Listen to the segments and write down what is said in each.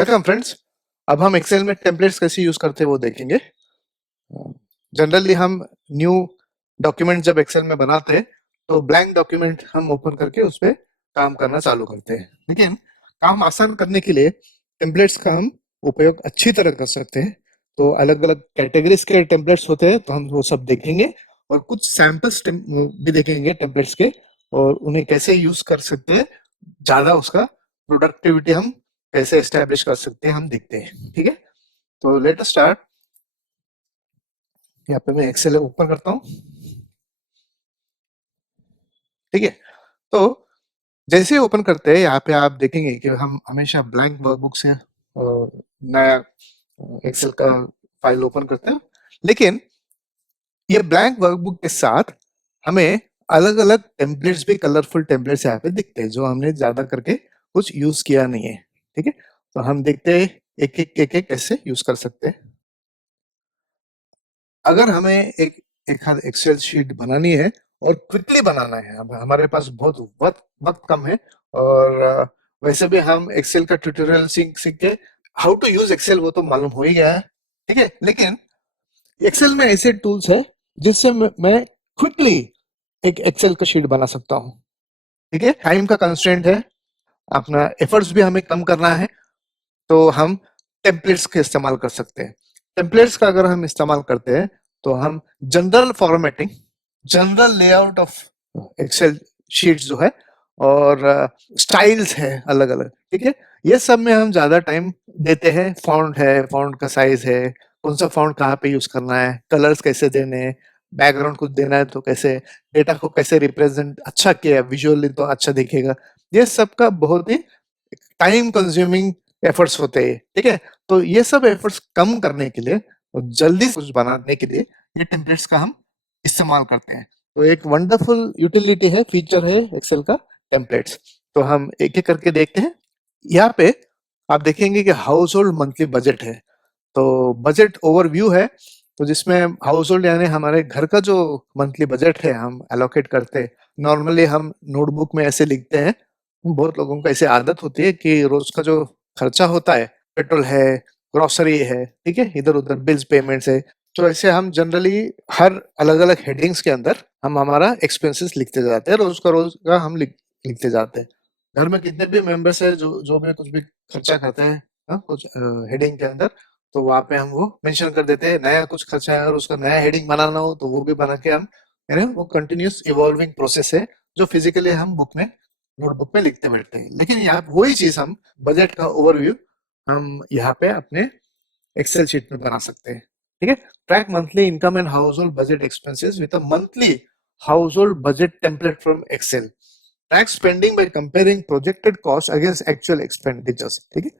Welcome friends. अब हम Excel में टेम्पलेट्स कैसे यूज करते हैं वो देखेंगे। जनरली हम न्यू डॉक्यूमेंट जब एक्सेल में बनाते हैं तो ब्लैंक डॉक्यूमेंट हम ओपन करके उस पर काम करना चालू करते हैं, लेकिन काम आसान करने के लिए टेम्पलेट्स का हम उपयोग अच्छी तरह कर सकते हैं। तो अलग अलग कैटेगरीज के टेम्पलेट्स होते हैं, तो हम वो सब देखेंगे और कुछ सैंपल्स भी देखेंगे टेम्पलेट्स के, और उन्हें कैसे यूज कर सकते हैं, ज्यादा उसका प्रोडक्टिविटी हम कैसे एस्टेब्लिश कर सकते हैं हम देखते हैं। ठीक है, तो लेट अस स्टार्ट। यहाँ पे मैं एक्सेल ओपन करता हूँ। ठीक है, तो जैसे ही ओपन करते हैं यहाँ पे आप देखेंगे कि हम हमेशा ब्लैंक वर्कबुक से नया एक्सेल का फाइल ओपन करते हैं, लेकिन ये ब्लैंक वर्कबुक के साथ हमें अलग अलग टेम्पलेट्स भी, कलरफुल टेम्पलेट्स यहाँ पे दिखते हैं जो हमने ज्यादा करके कुछ यूज किया नहीं है। ठीक है, तो हम देखते हैं एक एक कैसे यूज कर सकते हैं। अगर हमें एक आध एक्सेल शीट बनानी है और क्विकली बनाना है, अब हमारे पास बहुत वक्त कम है, और वैसे भी हम एक्सेल का ट्यूटोरियल सीख के हाउ टू यूज एक्सेल वो तो मालूम हो ही गया है। ठीक है, लेकिन एक्सेल में ऐसे टूल्स है जिससे मैं क्विकली एक एक्सेल का शीट बना सकता हूँ। ठीक है, टाइम का कंस्ट्रेंट है, अपना एफर्ट्स भी हमें कम करना है, तो हम टेम्पलेट्स का इस्तेमाल कर सकते हैं। टेम्पलेट्स का अगर हम इस्तेमाल करते हैं तो हम general formatting, general layout of Excel sheets जो है, और स्टाइल्स है अलग अलग, ठीक है, ये सब में हम ज्यादा टाइम देते हैं। फॉन्ट है, फॉन्ट का साइज है, कौन सा फॉन्ट कहाँ पे यूज करना है, कलर्स कैसे देने हैं, बैकग्राउंड कुछ देना है तो कैसे, डेटा को कैसे रिप्रेजेंट अच्छा किया विजुअली तो अच्छा दिखेगा, ये सब का बहुत ही टाइम कंज्यूमिंग एफर्ट्स होते हैं। ठीक है, तो ये सब एफर्ट्स कम करने के लिए और जल्दी कुछ बनाने के लिए ये टेम्पलेट्स का हम इस्तेमाल करते हैं। तो एक वंडरफुल यूटिलिटी है, फीचर है एक्सेल का, टेम्पलेट्स। तो हम एक एक करके देखते हैं। यहाँ पे आप देखेंगे कि हाउस होल्ड मंथली बजट है, तो बजट ओवरव्यू है, तो जिसमें हाउस होल्ड यानी हमारे घर का जो मंथली बजट है हम एलोकेट करते हैं। नॉर्मली हम नोटबुक में ऐसे लिखते हैं, बहुत लोगों को ऐसे आदत होती है कि रोज का जो खर्चा होता है, पेट्रोल है, ग्रोसरी है, ठीक है, इधर उधर बिल्स पेमेंट्स है, तो ऐसे हम जनरली हर अलग अलग हेडिंग्स के अंदर हम हमारा एक्सपेंसेस लिखते जाते हैं, रोज का हम लिखते जाते हैं। घर में कितने भी मेंबर्स है जो जो भी कुछ भी खर्चा करते हैं, कुछ हेडिंग के अंदर, तो वहां पे हम वो मेंशन कर देते हैं। नया कुछ खर्चा है और उसका नया हेडिंग बनाना हो तो वो भी बना के हम, वो कंटिन्यूस इवॉल्विंग प्रोसेस है जो फिजिकली हम बुक में, नोटबुक में लिखते बैठते हैं। लेकिन यहाँ वही चीज हम, बजट का ओवरव्यू हम यहाँ पे अपने एक्सेल शीट में बना सकते हैं। ठीक है, track monthly income and household budget expenses with a monthly household budget template from Excel. Track spending by comparing projected cost against actual expenditures. ठीक है,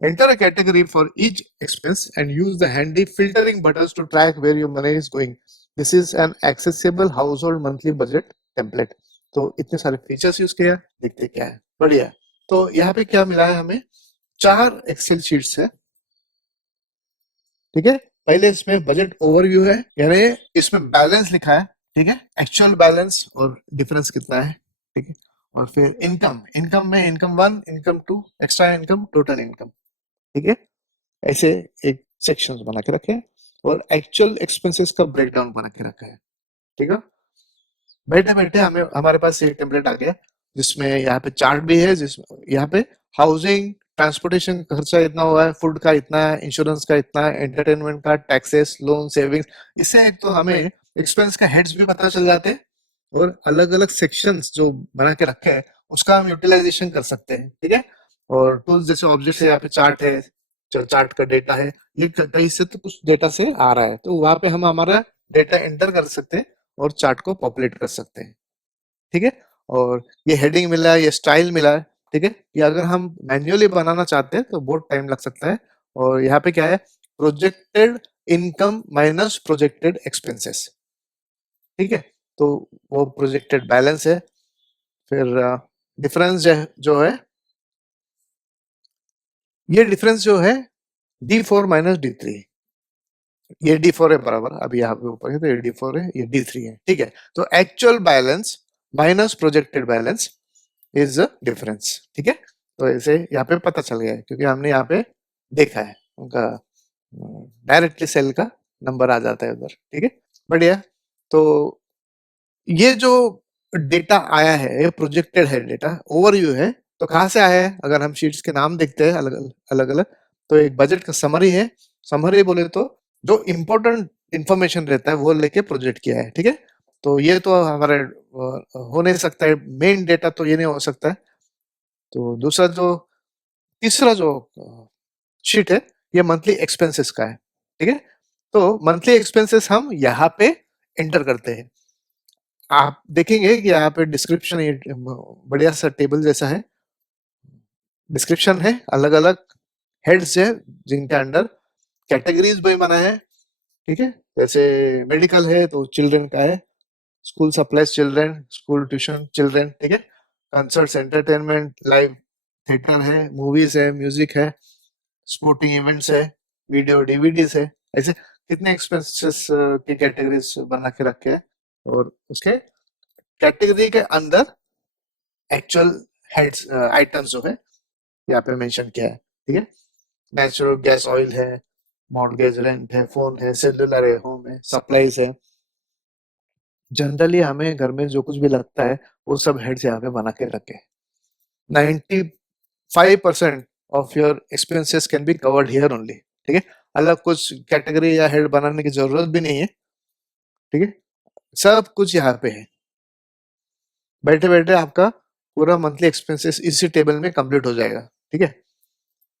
enter a category for each expense and use the handy filtering buttons to track where your money is going. This is an accessible household monthly budget template. तो इतने सारे features use किया, देखते क्या है, बढ़िया। तो यहाँ पे क्या मिला है हमें, 4 एक्सेल शीट्स है। ठीक है, पहले इसमें बजट ओवरव्यू है, यानी इसमें बैलेंस लिखा है, ठीक है, एक्चुअल बैलेंस और डिफरेंस कितना है। ठीक है, और फिर इनकम, इनकम में income 1, income 2, extra income, total income. ठीक है, ऐसे एक सेक्शंस बना के रखे हैं, और एक्चुअल एक्सपेंसेस का ब्रेकडाउन बना के रखा है। ठीक है, बैठे बैठे हमें हमारे पास एक टेम्पलेट आ गया जिसमें यहाँ पे चार्ट भी है, जिसमें यहाँ पे हाउसिंग, ट्रांसपोर्टेशन खर्चा इतना हुआ है, फूड का इतना है, इंश्योरेंस का इतना है, एंटरटेनमेंट का, टैक्सेस, लोन, सेविंग्स। इससे एक तो हमें एक्सपेंस का हेड्स भी पता चल जाते हैं, और अलग अलग सेक्शंस जो बना के रखे हैं उसका हम यूटिलाइजेशन कर सकते हैं। ठीक है, और टूल्स जैसे ऑब्जेक्ट है, यहाँ पे चार्ट है, चार्ट का डेटा है, ये कहीं से तो कुछ डेटा से आ रहा है, तो वहां पे हम हमारा डेटा एंटर कर सकते हैं और चार्ट को पॉपुलेट कर सकते हैं। ठीक है, और ये हेडिंग मिला है, ये स्टाइल मिला है। ठीक है, ये अगर हम मैन्युअली बनाना चाहते हैं तो बहुत टाइम लग सकता है। और यहाँ पे क्या है, projected income minus projected expenses. ठीक है, तो वो प्रोजेक्टेड बैलेंस है। फिर डिफरेंस जो है, ये डिफरेंस जो है D4 माइनस D3, ये D4 है बराबर, अभी यहाँ पे ऊपर है तो ये D4 है, ये D3 है। ठीक है, तो actual balance minus projected balance is the difference. ठीक है, तो ऐसे यहाँ पे पता चल गया है क्योंकि हमने यहाँ पे देखा है उनका, डायरेक्टली सेल का नंबर आ जाता है उधर, ठीक है। बढ़िया। तो ये जो डेटा आया है, ये प्रोजेक्टेड है डेटा, ओवरव्यू है। तो कहाँ से आया है? अगर हम शीट्स के नाम देखते हैं अलग अलग, तो एक बजट का समरी है। समरी बोले तो जो इम्पोर्टेंट इंफॉर्मेशन रहता है वो लेके प्रोजेक्ट किया है, ठीक है। तो ये तो हमारे हो नहीं सकता है, मेन डेटा तो ये नहीं हो सकता है। तो दूसरा जो तीसरा जो शीट है, ये मंथली एक्सपेंसेस का है, ठीक है। तो मंथली एक्सपेंसेस हम यहाँ पे एंटर करते हैं। आप देखेंगे कि यहाँ पे डिस्क्रिप्शन, ये बढ़िया सा टेबल जैसा है, डिस्क्रिप्शन है, अलग अलग हेड्स है जिनके अंडर कैटेगरीज भी बना है, ठीक है। जैसे मेडिकल है तो चिल्ड्रन का है, school supplies children, school tuition children, ठीक है। कंसर्ट्स, एंटरटेनमेंट, लाइव थिएटर है, मूवीज है, म्यूजिक है, स्पोर्टिंग इवेंट्स है, वीडियो डीवीडीज है। ऐसे कितने एक्सपेंसेस की कैटेगरीज बना के रखे हैं, और उसके कैटेगरी के अंदर एक्चुअल हेड्स आइटम्स जो है यहाँ पे मेंशन किया है, ठीक है। नेचुरल गैस ऑयल है, मॉर्गेज रेंट है, फोन है, सेलुलर है, होम है, सप्लाईज है। जनरली हमें घर में जो कुछ भी लगता है वो सब हेड्स यहाँ पे बना के रखे। 95% of your expenses can be covered here only, ठीक है। अलग कुछ कैटेगरी या हेड बनाने की जरूरत भी नहीं है, ठीक है। सब कुछ यहाँ पे है। बैठे बैठे आपका पूरा मंथली एक्सपेंसेस इसी टेबल में कंप्लीट हो जाएगा, ठीक है।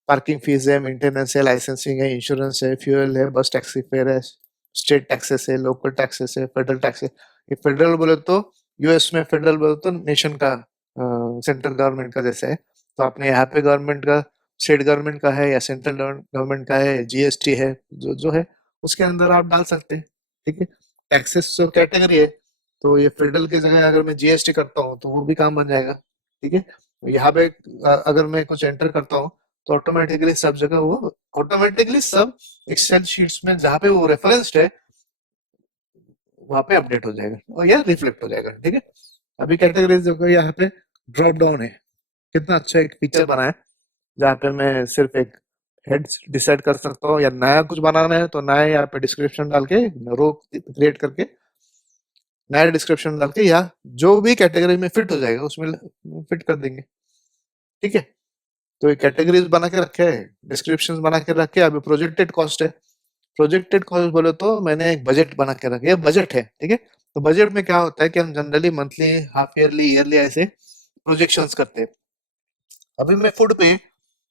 पार्किंग फीस है, मेंटेनेंस है, लाइसेंसिंग है, इंश्योरेंस है, फ्यूल है, बस टैक्सी फेयर है, स्टेट टैक्सेस है, लोकल टैक्सेस है, फेडरल टैक्स है। ये फेडरल बोले तो यूएस में फेडरल बोले तो नेशन का, सेंट्रल गवर्नमेंट का जैसे है। तो आपने यहाँ पे गवर्नमेंट का, स्टेट गवर्नमेंट का है या सेंट्रल गवर्नमेंट का है, जीएसटी है, जो जो है उसके अंदर आप डाल सकते हैं, ठीक है। टैक्सेस जो कैटेगरी है, तो ये फेडरल की जगह अगर मैं जीएसटी करता हूँ तो वो भी काम बन जाएगा, ठीक है। यहाँ पे अगर मैं कुछ एंटर करता हूँ तो ऑटोमेटिकली सब जगह वो, ऑटोमेटिकली सब एक्सेल शीट्स में जहाँ पे वो रेफरेंस्ड है वहां पे अपडेट हो जाएगा और यह रिफ्लेक्ट हो जाएगा, ठीक है। अभी कैटेगरीज देखो, यहाँ पे ड्रॉप डाउन है, कितना अच्छा एक फीचर बना है जहाँ पे मैं सिर्फ एक हेड डिसाइड कर सकता हूँ, या नया कुछ बनाना है तो नया यहाँ पे डिस्क्रिप्शन डाल के, रो क्रिएट करके नया डिस्क्रिप्शन डाल के, या जो भी कैटेगरी में फिट हो जाएगा उसमें फिट कर देंगे, ठीक है। तो ये कैटेगरीज बना के रखे हैं, डिस्क्रिप्शन बना के रखे हैं। अभी प्रोजेक्टेड कॉस्ट है, प्रोजेक्टेड कॉस्ट बोले तो मैंने एक बजट बना के रखा है, ये बजट है, ठीक है। तो बजट में क्या होता है कि हम generally monthly, half yearly, yearly ऐसे प्रोजेक्शंस करते हैं। अभी मैं फूड पे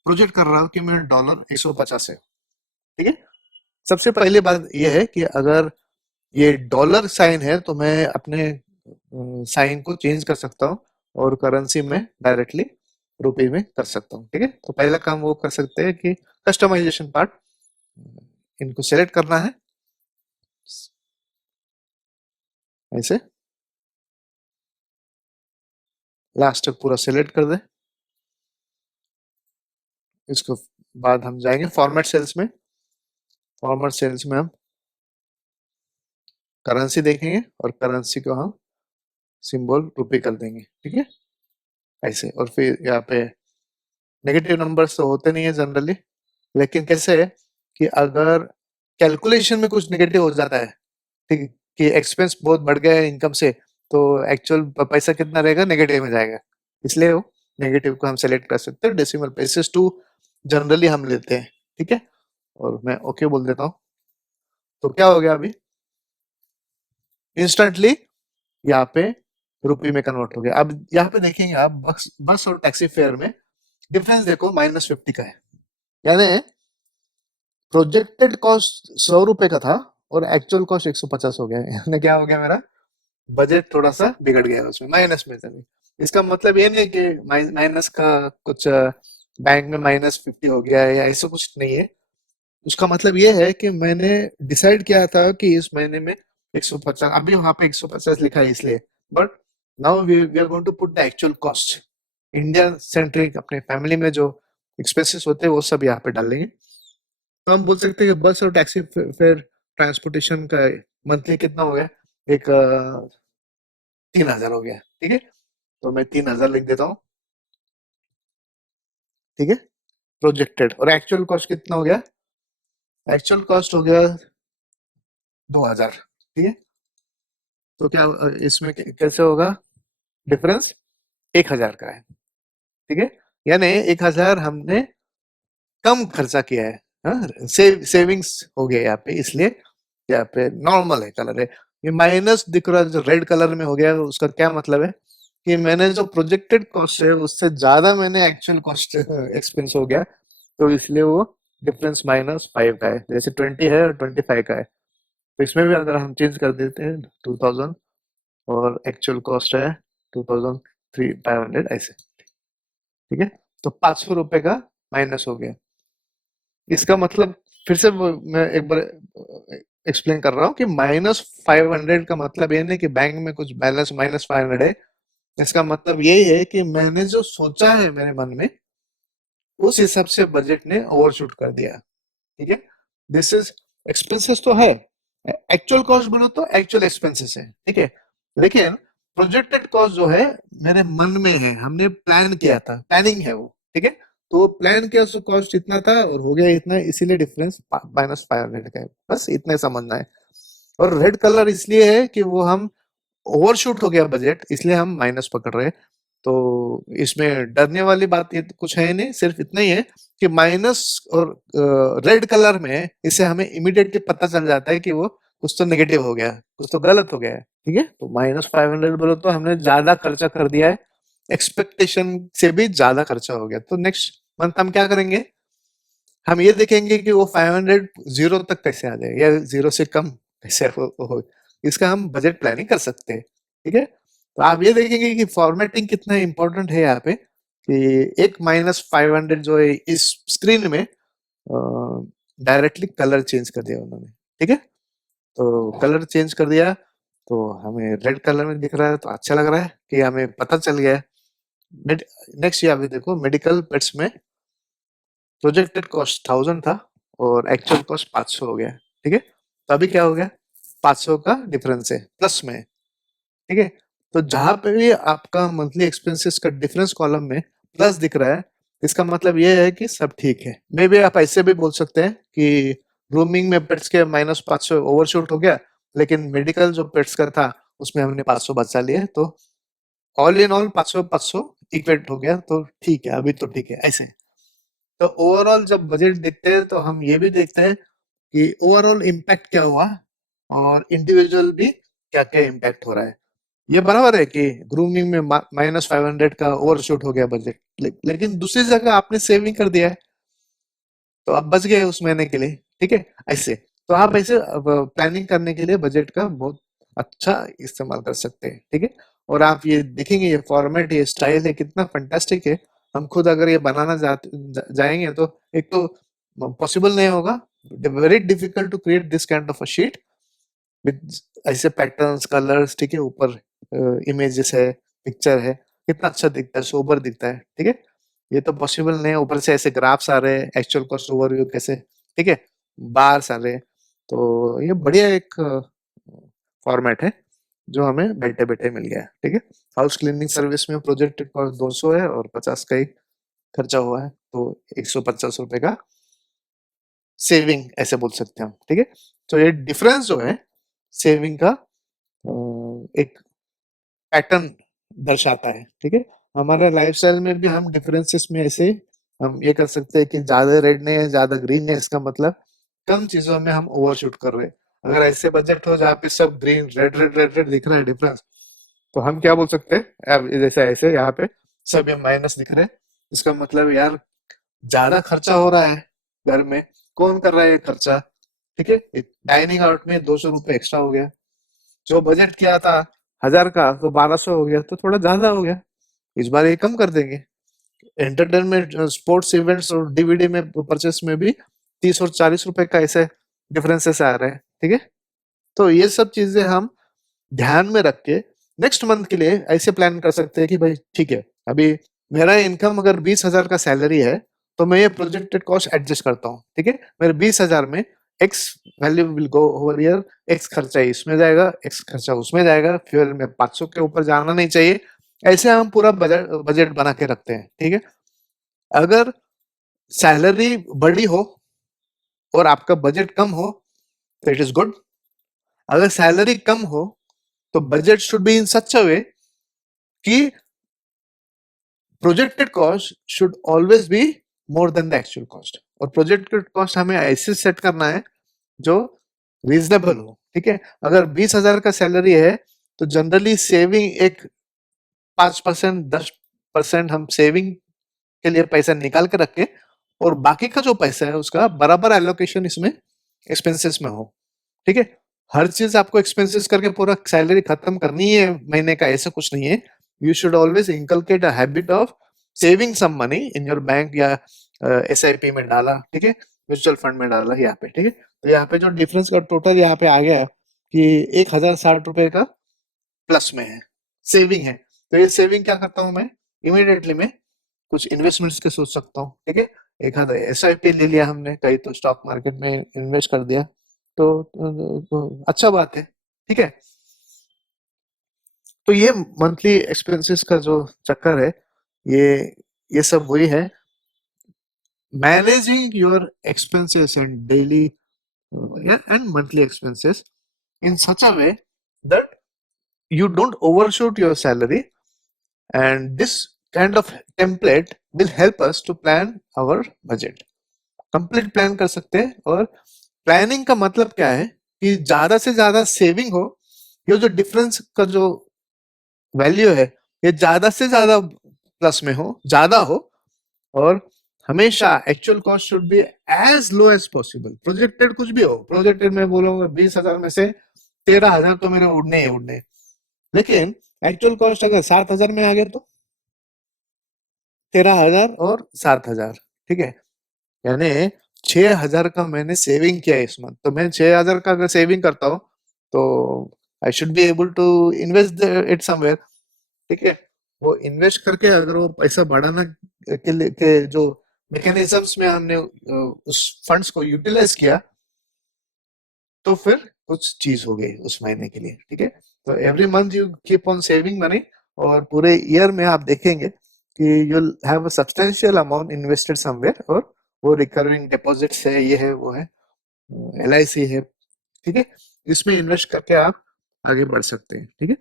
प्रोजेक्ट कर रहा हूँ कि मेरा डॉलर 150 है, ठीक है। सबसे पहली बात यह है कि अगर ये डॉलर साइन है तो मैं अपने साइन को चेंज कर सकता हूँ और करेंसी में डायरेक्टली रुपए में कर सकता हूँ, ठीक है। तो पहला काम वो कर सकते हैं कि कस्टमाइजेशन पार्ट, इनको सेलेक्ट करना है ऐसे, लास्ट तक पूरा सेलेक्ट कर दें। इसको बाद हम जाएंगे फॉर्मेट सेल्स में, फॉर्मेट सेल्स में हम करेंसी देखेंगे और करेंसी को हम सिंबल रुपए कर देंगे, ठीक है ऐसे। और फिर यहाँ पे नेगेटिव नंबर्स तो होते नहीं है जनरली, लेकिन कैसे है कि अगर कैलकुलेशन में कुछ नेगेटिव हो जाता है, ठीक है, कि एक्सपेंस बहुत बढ़ गया है इनकम से, तो एक्चुअल पैसा कितना रहेगा, नेगेटिव में जाएगा। इसलिए वो नेगेटिव को हम सेलेक्ट कर सकते हैं, डेसिमल प्लेसेस टू जनरली हम लेते हैं, ठीक है। और मैं ओके बोल देता हूँ। तो क्या हो गया अभी, इंस्टेंटली यहाँ पे रुपये में कन्वर्ट हो गया। अब यहाँ पे देखेंगे आप, बस बस और टैक्सी फेयर में डिफरेंस देखो, -50 का है। यानी प्रोजेक्टेड कॉस्ट 100 रुपए का था और एक्चुअल कॉस्ट 150 हो गया। यानी क्या हो गया, मेरा बजट थोड़ा सा बिगड़ गया, उसमें माइनस में था। इसका मतलब ये नहीं कि माइनस का कुछ बैंक में -50 हो गया है या ऐसा कुछ नहीं है। उसका मतलब ये है कि मैंने डिसाइड किया था कि इस महीने में 150, अभी वहां पे 150 लिखा है इसलिए, but now we are going to put the actual cost, India centric, अपने फैमिली में जो एक्सपेंसेस होते हैं वो सब यहाँ पे डाल लेंगे। तो हम बोल सकते हैं कि बस और टैक्सी फेयर, ट्रांसपोर्टेशन का मंथली कितना हो गया, एक 3,000 हो गया, ठीक है। तो मैं 3,000 लिख देता हूँ, ठीक है। प्रोजेक्टेड, और एक्चुअल कॉस्ट कितना हो गया? एक्चुअल कॉस्ट हो गया 2000। ठीक है, तो क्या इसमें कैसे होगा डिफरेंस? 1000 का है। ठीक है, यानी 1000 हमने कम खर्चा किया है। हाँ, सेविंग्स हो गया यहाँ पे, इसलिए यहाँ पे नॉर्मल है कलर है। ये माइनस दिख रहा है जो रेड कलर में हो गया, उसका क्या मतलब है कि मैंने जो प्रोजेक्टेड कॉस्ट है उससे ज्यादा मैंने एक्चुअल कॉस्ट एक्सपेंस हो गया, तो इसलिए वो डिफरेंस -5 का है। जैसे 20 है और 25 का है, तो इसमें भी अगर हम चेंज कर देते हैं 2000 और एक्चुअल कॉस्ट है 2500 ऐसे। ठीक है, तो 500 रुपए का माइनस हो गया। इसका मतलब फिर से मैं एक बार एक्सप्लेन कर रहा हूँ कि -500 का मतलब ये नहीं कि बैंक में कुछ बैलेंस -500 है। इसका मतलब यही है कि मैंने जो सोचा है मेरे मन में, उस हिसाब से बजट ने ओवरशूट कर दिया। ठीक है, दिस इज एक्सपेंसेस तो है, एक्चुअल कॉस्ट बोलो तो एक्चुअल एक्सपेंसेस है। ठीक है, लेकिन प्रोजेक्टेड कॉस्ट जो है मेरे मन में है, हमने प्लान किया था, प्लानिंग है वो। ठीक है, तो प्लान किया सो कॉस्ट इतना था और हो गया इतना, इसीलिए डिफरेंस -500 का है। बस इतना ही समझना है। और रेड कलर इसलिए है कि वो हम ओवरशूट हो गया बजट, इसलिए हम माइनस पकड़ रहे हैं। तो इसमें डरने वाली बात ये तो कुछ है नहीं, सिर्फ इतना ही है कि माइनस और रेड कलर में इससे हमें इमीडिएटली पता चल जाता है कि वो कुछ तो नेगेटिव हो गया, कुछ तो गलत हो गया है। ठीक है, तो -500 बोलो तो हमने ज्यादा खर्चा कर दिया है, एक्सपेक्टेशन से भी ज्यादा खर्चा हो गया। तो नेक्स्ट मंथ हम क्या करेंगे? हम ये देखेंगे कि वो 500 जीरो तक कैसे आ जाए, या जीरो से कम कैसे हो। इसका हम बजट प्लानिंग कर सकते हैं। ठीक है, तो आप ये देखेंगे कि फॉर्मेटिंग कितना इंपॉर्टेंट है यहाँ पे, कि एक -500 जो है इस स्क्रीन में डायरेक्टली कलर चेंज कर दिया उन्होंने। ठीक है, तो कलर चेंज कर दिया, तो हमें रेड कलर में दिख रहा है, तो अच्छा लग रहा है कि हमें पता चल गया है। नेक्स्ट ये अभी देखो, मेडिकल पेट्स में प्रोजेक्टेड कॉस्ट 1000 था और एक्चुअल कॉस्ट 500 हो गया। ठीक है, तो अभी क्या हो गया? 500 का डिफरेंस है प्लस में। ठीक है, तो जहां पे भी आपका मंथली एक्सपेंसेस का डिफरेंस कॉलम में प्लस दिख रहा है, इसका मतलब ये है कि सब ठीक है। मे बी आप ऐसे भी बोल सकते हैं कि ग्रूमिंग में पेट्स के -500 ओवरशूट हो गया, लेकिन मेडिकल जो पेट्स का था उसमें हमने 500 बचा लिए, तो ऑल इन ऑल 500 500 इक्वेट हो गया, तो ठीक है, अभी तो ठीक है ऐसे। तो ओवरऑल जब बजट देखते हैं तो हम ये भी देखते हैं कि ओवरऑल इम्पैक्ट क्या हुआ, और इंडिविजुअल भी क्या क्या इम्पैक्ट हो रहा है। ये बराबर है कि ग्रूमिंग में -500 का ओवरशूट हो गया बजट, लेकिन दूसरी जगह आपने सेविंग कर दिया है, तो आप बच गए उस महीने के लिए। ठीक है, ऐसे तो आप ऐसे प्लानिंग करने के लिए बजट का बहुत अच्छा इस्तेमाल कर सकते हैं। ठीक है, और आप ये देखेंगे ये फॉर्मेट, ये स्टाइल है कितना फंटास्टिक है। हम खुद अगर ये बनाना जाएंगे तो एक तो पॉसिबल नहीं होगा, very difficult to create this kind of a sheet with ऐसे पैटर्न्स कलर्स। ठीक है, ऊपर इमेजेस है, पिक्चर है, कितना अच्छा दिखता है, सोबर दिखता है। ठीक है, ये तो पॉसिबल नहीं है, ऊपर से ऐसे ग्राफ्स आ रहे हैं, एक्चुअल कॉस्ट ओवरव्यू कैसे। ठीक है, बार्स आ रहे हैं, तो ये बढ़िया एक फॉर्मेट है जो हमें बैठे बैठे मिल गया है। ठीक है, हाउस क्लीनिंग सर्विस में प्रोजेक्टेड कॉस्ट 200 है और 50 का ही खर्चा हुआ है, तो 150 रुपए का सेविंग ऐसे बोल सकते हैं हम। ठीक है, तो ये डिफरेंस जो है सेविंग का एक पैटर्न दर्शाता है। ठीक है, हमारे लाइफस्टाइल में भी हम डिफरेंसेस में ऐसे हम ये कर सकते हैं कि ज्यादा रेड नहीं है ज्यादा ग्रीन है, इसका मतलब कम चीजों में हम ओवरशूट कर रहे हैं। अगर ऐसे बजट हो जहाँ पे सब green red red red red दिख रहा है डिफरेंस, तो हम क्या बोल सकते हैं, अब जैसे ऐसे यहाँ पे सब ये माइनस दिख रहे हैं, इसका मतलब यार ज्यादा खर्चा हो रहा है घर में। कौन कर रहा है ये खर्चा? ठीक है, डाइनिंग आउट में 200 रुपये एक्स्ट्रा हो गया, जो बजट किया था 1000 का तो 1200 हो गया, तो थोड़ा ज्यादा हो गया, इस बार ये कम कर देंगे। एंटरटेनमेंट स्पोर्ट्स इवेंट्स और डीवीडी में परचेस में भी 30 और 40 रुपए का ऐसे डिफरेंसेस आ रहे हैं। ठीक है, तो ये सब चीजें हम ध्यान में रख के नेक्स्ट मंथ के लिए ऐसे प्लान कर सकते हैं कि भाई ठीक है, अभी मेरा इनकम अगर 20,000 का सैलरी है, तो मैं ये प्रोजेक्टेड कॉस्ट एडजस्ट करता हूँ। ठीक है, मेरे 20,000 में x value will go over year, x खर्चा इसमें जाएगा, एक्स खर्चा उसमें जाएगा, फ्यूल में 500 के ऊपर जाना नहीं चाहिए। ऐसे हम पूरा बजट बजट बना के रखते हैं। ठीक है, अगर सैलरी बड़ी हो और आपका बजट कम हो तो इट इज गुड। अगर सैलरी कम हो तो बजट शुड बी इन सच अ वे कि projected cost should always be more than the actual cost, और प्रोजेक्टेड कॉस्ट हमें ऐसे सेट करना है जो रीजनेबल हो। ठीक है, अगर 20,000 का सैलरी है तो जनरली सेविंग एक 5% 10% हम सेविंग के लिए पैसा निकाल के रखें, और बाकी का जो पैसा है उसका बराबर एलोकेशन इसमें एक्सपेंसेस में हो। ठीक है, हर चीज आपको एक्सपेंसेस करके पूरा सैलरी खत्म करनी है महीने का, ऐसा कुछ नहीं है। You should always inculcate a habit of saving some money in your bank या एसआईपी में डाला, ठीक है, म्यूचुअल फंड में डाला यहाँ पे। ठीक है, तो यहाँ पे जो डिफरेंस का टोटल यहाँ पे आ गया है कि 1,060 रुपए का प्लस में है, सेविंग है। तो ये सेविंग क्या करता हूँ मैं, इमीडिएटली मैं कुछ इन्वेस्टमेंट्स के सोच सकता हूँ। ठीक है, एक आधा एसआईपी ले लिया हमने, कहीं तो स्टॉक मार्केट में इन्वेस्ट कर दिया, तो अच्छा बात है। ठीक है, तो ये मंथली एक्सपेंसेस का जो चक्कर है, ये ये सब वही है, managing your expenses and daily and monthly expenses in such a way that you don't overshoot your salary, and this kind of template will help us to plan our budget, complete plan कर सकते हैं। और planning का मतलब क्या है कि ज्यादा से ज्यादा सेविंग हो, ये जो डिफरेंस का जो वैल्यू है ये ज्यादा से ज्यादा प्लस में हो, ज्यादा हो, और हमेशा actual cost should be as low as possible. Projected कुछ भी हो, प्रोजेक्टेड में बोलूंगा 20,000 में से 13,000 तो मेरे उड़ने ही उड़ने, लेकिन एक्चुअल कॉस्ट अगर 7,000 में आ गया तो 13,000 और 7,000, ठीक है, यानी 6,000 का मैंने सेविंग किया इस मंथ। तो मैं 6,000 का अगर सेविंग करता हूँ तो I should be able to invest it somewhere. ठीक है, वो इन्वेस्ट करके अगर वो पैसा बढ़ाना के लिए के जो मैकेनिज्म्स में हमने उस फंड्स को यूटिलाइज किया, तो फिर कुछ चीज हो गई उस महीने के लिए। ठीक है, तो every month you keep on saving money, और पूरे ईयर में आप देखेंगे कि you have a substantial amount invested somewhere, और वो रिकरिंग डिपॉजिट्स है, ये है वो है, एलआईसी है। ठीक है, इसमें इन्वेस्ट करके आप आगे बढ़ सकते हैं। ठीक है,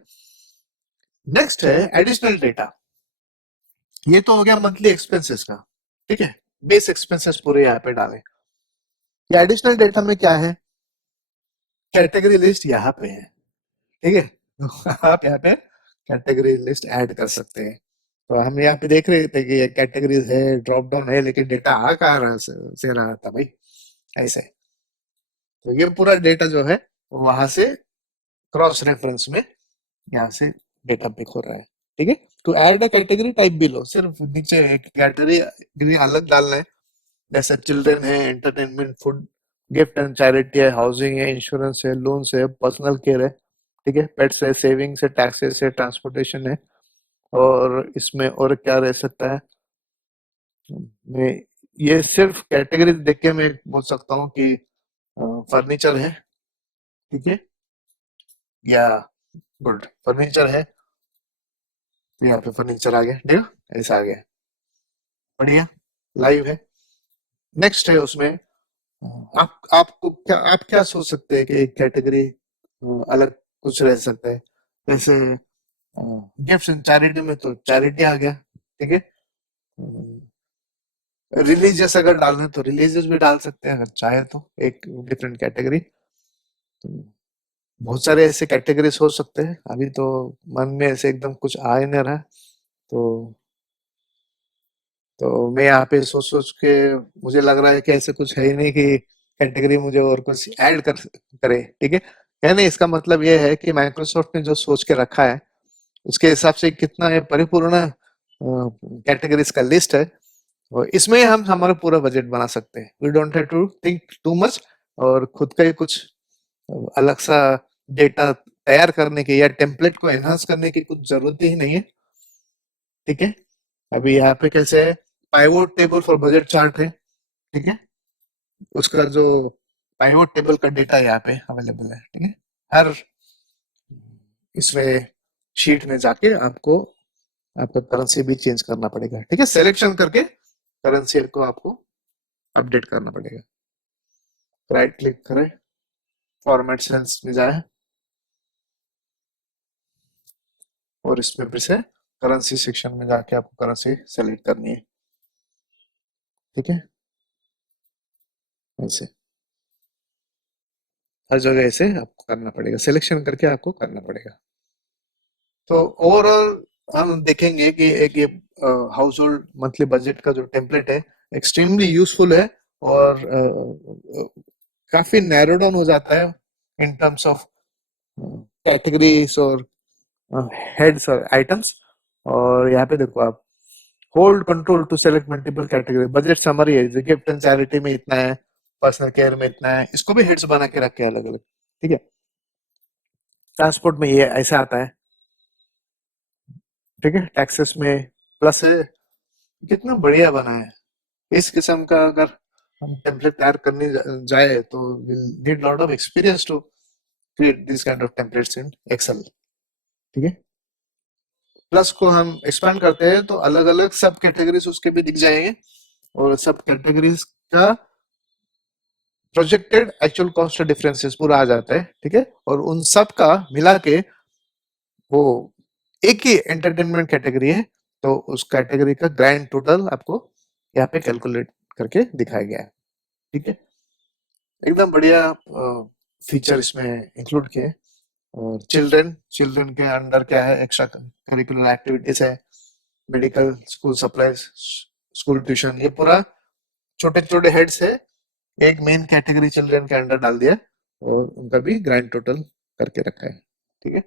नेक्स्ट है एडिशनल डेटा। ये तो हो गया मंथली एक्सपेंसेस का। ठीक है, बेस एक्सपेंसेस पूरे यहाँ पे डालें। ये एडिशनल डेटा में क्या है, कैटेगरी लिस्ट यहाँ पे है। ठीक है, तो आप यहाँ पे कैटेगरी लिस्ट ऐड कर सकते हैं। तो हम यहाँ पे देख रहे थे कि ये कैटेगरीज है, ड्रॉप डाउन है, लेकिन डेटा आ कहाँ रहा से रहा था भाई, ऐसे। तो ये पूरा डेटा जो है वहां से क्रॉस रेफरेंस में यहाँ से डेटा पिक हो रहा है। ठीक है, तो ऐड अ कैटेगरी टाइप भी लो, सिर्फ नीचे एक कैटेगरी अलग डालना है, जैसे चिल्ड्रन है, entertainment, food, gift and charity है, हाउसिंग है, इंश्योरेंस है, लोन्स है, पर्सनल केयर है, ठीक है, पेट्स है, सेविंग्स है, टैक्सेस है, ट्रांसपोर्टेशन है, और इसमें और क्या रह सकता है। मैं ये सिर्फ कैटेगरी देख के मैं बोल सकता हूँ कि फर्नीचर है, ठीक है, या गुड फर्नीचर है, तो यहाँ पे फर्नीचर आ गया, ठीक है, ऐसा आ गया, बढ़िया, लाइव है। नेक्स्ट है उसमें आप क्या सोच सकते हैं कि एक कैटेगरी अलग कुछ रह सकता है, जैसे गिफ्ट एंड चैरिटी में तो चैरिटी आ गया। ठीक है, रिलीजियस अगर डालना है तो रिलीजियस भी डाल सकते हैं अगर चाहे तो, एक डिफरेंट कैटेगरी। तो बहुत सारे ऐसे कैटेगरीज हो सकते हैं, अभी तो मन में ऐसे एकदम कुछ आ ही नहीं रहा। तो तो मैं यहाँ पे सोच सोच के मुझे लग रहा है कि ऐसे कुछ है ही नहीं कि कैटेगरी मुझे और कुछ ऐड करे। ठीक है, यानी इसका मतलब ये है कि माइक्रोसॉफ्ट ने जो सोच के रखा है उसके हिसाब से कितना ये परिपूर्ण कैटेगरीज का लिस्ट है, और इसमें हम हमारा पूरा बजट बना सकते हैं। We don't have to think too much, और खुद का ही कुछ अलग सा डेटा तैयार करने की या टेम्पलेट को एनहांस करने की कुछ जरूरत ही नहीं है। ठीक है, अभी यहाँ पे कैसे है, pivot table for budget chart है। ठीक है, उसका जो पाइवोट टेबल का डेटा यहाँ पे अवेलेबल है। ठीक है, हर इसमें शीट में जाके आपको आपका करेंसी भी चेंज करना पड़ेगा। ठीक है, सिलेक्शन करके करेंसी को आपको अपडेट करना पड़ेगा। राइट क्लिक करें, फॉर्मेट सेल्स में जाए और इसमें फिर से करेंसी सेक्शन में जाके आपको करेंसी सेलेक्ट करनी है। ठीक है, ऐसे हर जगह ऐसे आपको करना पड़ेगा, सिलेक्शन करके आपको करना पड़ेगा। तो ओवरऑल हम देखेंगे कि एक ये हाउस होल्ड मंथली बजट का जो टेम्पलेट है एक्सट्रीमली यूजफुल है, और काफी नैरो डाउन हो जाता है इन टर्म्स ऑफ कैटेगरीज और हेड्स और आइटम्स। और यहाँ पे देखो आप, hold control to select multiple category, budget summary है, गिफ्ट एंड चैरिटी में इतना है, पर्सनल केयर में इतना है, इसको भी हेड्स बना के रखे हैं अलग अलग। ठीक है, ट्रांसपोर्ट में ये ऐसा आता है। ठीक है, टैक्सेस में प्लस है। कितना बढ़िया बना है। इस किस्म का अगर हम टेम्पलेट तैयार करने जाए तो will need lot of experience to create this kind of templates in Excel. ठीक है, प्लस को हम एक्सपांड करते हैं तो अलग अलग सब कैटेगरीज उसके भी दिख जाएंगे, और सब कैटेगरीज का प्रोजेक्टेड एक्चुअल कॉस्ट डिफरेंसेस पूरा आ जाता है। ठीक है, और उन सब का मिला के वो एक ही एंटरटेनमेंट कैटेगरी है, तो उस कैटेगरी का ग्रैंड टोटल आपको यहाँ पे कैलकुलेट करके दिखाया गया है। ठीक है, एकदम बढ़िया फीचर इसमें इंक्लूड किए। और चिल्ड्रन चिल्ड्रन के अंडर क्या है, एक्स्ट्रा करिकुलर एक्टिविटीज है, medical, school supplies, school tuition, ये पूरा छोटे छोटे हेड्स है, एक मेन कैटेगरी चिल्ड्रन के अंडर डाल दिया और उनका भी ग्रैंड टोटल करके रखा है। ठीक है,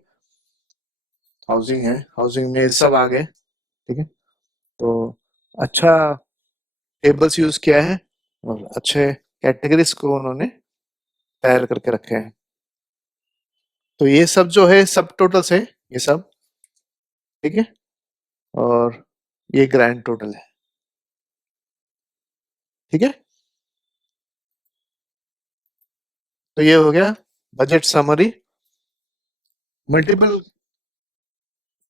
हाउसिंग है, हाउसिंग में सब आ गए। ठीक है, तो अच्छा टेबल्स यूज किया है और अच्छे कैटेगरीज को उन्होंने तैयार करके रखे हैं। तो ये सब जो है सब टोटल्स है ये सब। ठीक है, और ये ग्रैंड टोटल है। ठीक है, तो ये हो गया बजट समरी। मल्टीपल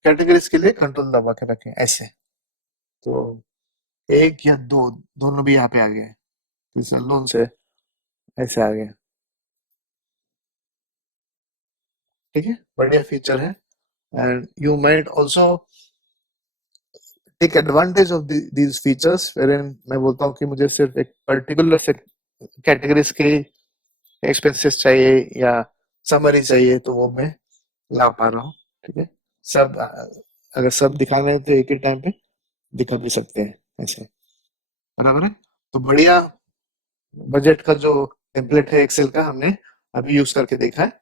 कैटेगरीज के लिए कंट्रोल दबा के रखें ऐसे, तो एक या दो, दोनों भी यहाँ पे आ गए, तीसरा लोन से ऐसे आ गए। ठीक है, बढ़िया फीचर है। And you might also take advantage of these features, wherein मैं बोलता हूँ कि मुझे सिर्फ एक पर्टिकुलर कैटेगरीज के एक्सपेंसेस चाहिए या समरी चाहिए, तो वो मैं ला पा रहा हूँ। ठीक है, सब अगर सब दिखाना है तो एक ही टाइम पे दिखा भी सकते हैं ऐसे, बराबर है। तो बढ़िया बजट का जो टेम्पलेट है एक्सेल का हमने अभी यूज करके देखा है।